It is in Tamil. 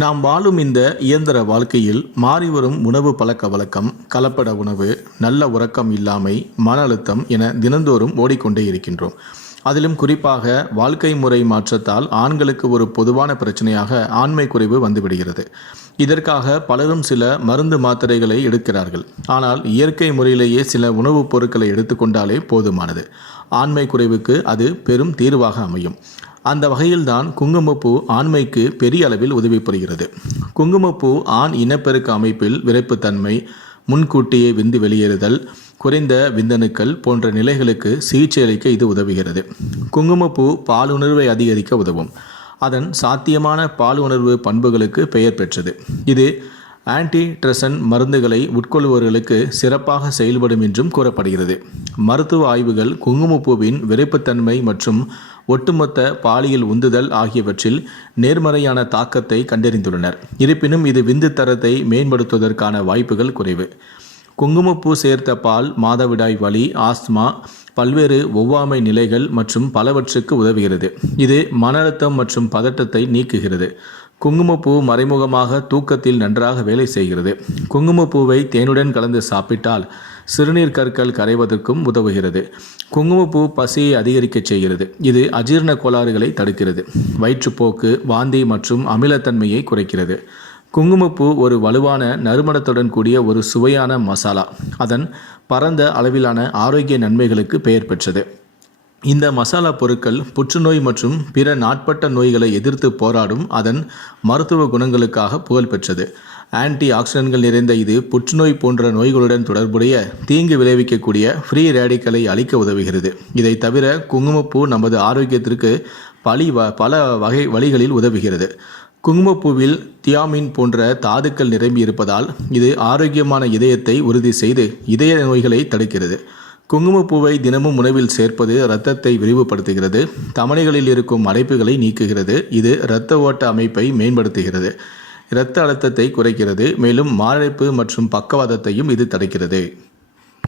நாம் வாழும் இந்த இயந்திர வாழ்க்கையில் மாறிவரும் உணவு பழக்க வழக்கம், கலப்பட உணவு, நல்ல உறக்கம் இல்லாமை, மன அழுத்தம் என தினந்தோறும் ஓடிக்கொண்டே இருக்கின்றோம். அதிலும் குறிப்பாக வாழ்க்கை முறை மாற்றத்தால் ஆண்களுக்கு ஒரு பொதுவான பிரச்சனையாக ஆண்மை குறைவு வந்துவிடுகிறது. இதற்காக பலரும் சில மருந்து மாத்திரைகளை எடுக்கிறார்கள். ஆனால் இயற்கை முறையிலேயே சில உணவுப் பொருட்களை எடுத்துக்கொண்டாலே போதுமானது. ஆண்மை குறைவுக்கு அது பெரும் தீர்வாக அமையும். அந்த வகையில்தான் குங்குமப்பூ ஆண்மைக்கு பெரிய அளவில் உதவி புரிகிறது. குங்குமப்பூ ஆண் இனப்பெருக்க அமைப்பில் விரைப்புத்தன்மை, முன்கூட்டியே விந்து வெளியேறுதல், குறைந்த விந்தணுக்கள் போன்ற நிலைகளுக்கு சிகிச்சை அளிக்க இது உதவுகிறது. குங்குமப்பூ பாலுணர்வை அதிகரிக்க உதவும். அதன் சாத்தியமான பாலுணர்வு பண்புகளுக்கு பெயர் பெற்றது. இது ஆன்டிட்ரசன் மருந்துகளை உட்கொள்பவர்களுக்கு சிறப்பாக செயல்படும் என்றும் கூறப்படுகிறது. மருத்துவ ஆய்வுகள் குங்குமப்பூவின் விரைப்புத்தன்மை மற்றும் ஒட்டுமொத்த பாலியல் உந்துதல் ஆகியவற்றில் நேர்மறையான தாக்கத்தை கண்டறிந்துள்ளனர். இருப்பினும் இது விந்து தரத்தை மேம்படுத்துவதற்கான வாய்ப்புகள் குறைவு. குங்குமப்பூ சேர்த்த பால் மாதவிடாய் வலி, ஆஸ்துமா, பல்வேறு ஒவ்வாமை நிலைகள் மற்றும் பலவற்றுக்கு உதவுகிறது. இது மன அழுத்தம் மற்றும் பதட்டத்தை நீக்குகிறது. குங்குமப்பூ மறைமுகமாக தூக்கத்தில் நன்றாக வேலை செய்கிறது. குங்குமப்பூவை தேனுடன் கலந்து சாப்பிட்டால் சிறுநீர் கற்கள் கரைவதற்கும் உதவுகிறது. குங்குமப்பூ பசியை அதிகரிக்கச் செய்கிறது. இது அஜீரண கோளாறுகளை தடுக்கிறது. வயிற்றுப்போக்கு, வாந்தி மற்றும் அமிலத்தன்மையை குறைக்கிறது. குங்குமப்பூ ஒரு வலுவான நறுமணத்துடன் கூடிய ஒரு சுவையான மசாலா. அதன் பரந்த அளவிலான ஆரோக்கிய நன்மைகளுக்கு பெயர் பெற்றது. இந்த மசாலா பொருட்கள் புற்றுநோய் மற்றும் பிற நாட்பட்ட நோய்களை எதிர்த்து போராடும் அதன் மருத்துவ குணங்களுக்காக புகழ் பெற்றது. ஆன்டி ஆக்சிடென்ட்கள் நிறைந்த இது புற்றுநோய் போன்ற நோய்களுடன் தொடர்புடைய தீங்கு விளைவிக்கக்கூடிய ஃப்ரீ ரேடிக்கலை அழிக்க உதவுகிறது. இதை தவிர குங்குமப்பூ நமது ஆரோக்கியத்திற்கு பல வழிகளில் உதவுகிறது. குங்குமப்பூவில் தியாமின் போன்ற தாதுக்கள் நிரம்பி இருப்பதால் இது ஆரோக்கியமான இதயத்தை உறுதி செய்து இதய நோய்களை தடுக்கிறது. குங்குமப்பூவை தினமும் உணவில் சேர்ப்பது இரத்தத்தை விரிவுபடுத்துகிறது. தமனிகளில் இருக்கும் அடைப்புகளை நீக்குகிறது. இது இரத்த ஓட்ட அமைப்பை மேம்படுத்துகிறது. இரத்த அழுத்தத்தை குறைக்கிறது. மேலும் மாரடைப்பு மற்றும் பக்கவாதத்தையும் இது தடுக்கிறது.